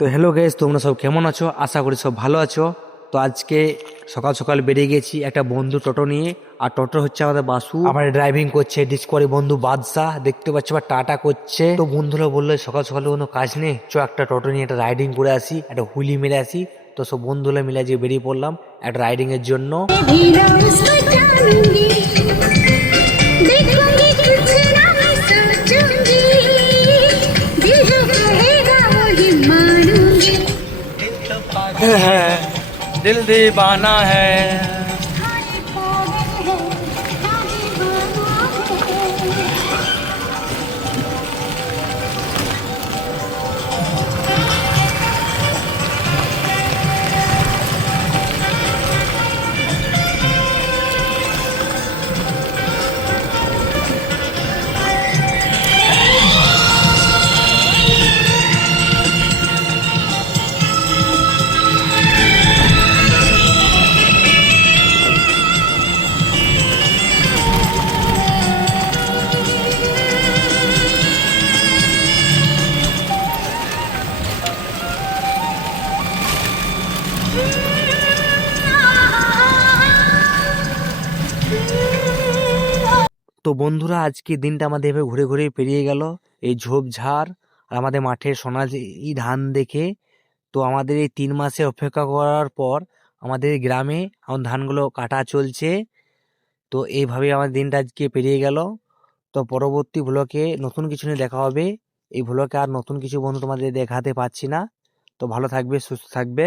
তো hello guys, তোমরা সব কেমন আছো? আশা করি সব ভালো আছো। তো আজকে সকাল সকাল বেরিয়ে গেছি একটা বন্ধু টোটো নিয়ে। আর টোটো হচ্ছে আমাদের বাসু, আমার ড্রাইভিং করছে ডিসকভারি বন্ধু বাদশাহ, দেখতে পাচ্ছ বা টাটা করছে। তো বন্ধুরা বললো সকাল সকালে কোনো কাজ নেই, চ একটা টোটো নিয়ে একটা রাইডিং করে আসি, একটা হুইলি মেরে আসি। তো সব বন্ধুরা মিলে আজকে বেরিয়ে পড়লাম একটা রাইডিং এর জন্য। है दिल दीवाना है। তো বন্ধুরা আজকে দিনটা আমাদের এভাবে ঘুরে ঘুরে পেরিয়ে গেল, এই ঝোপঝাড় আর আমাদের মাঠের সোনালি ধান দেখে। তো আমাদের এই 3 মাসে অপেক্ষা করার পর আমাদের গ্রামে এখন ধানগুলো কাটা চলছে। তো এইভাবে আমার দিনটা আজকে পেরিয়ে গেল। তো পরবর্তী ভ্লগে নতুন কিছু নিয়ে দেখা হবে। এই ভ্লগে আর নতুন কিছু বন্ধু তোমাদের দেখাতে পাচ্ছি না। তো ভালো থাকবে, সুস্থ থাকবে।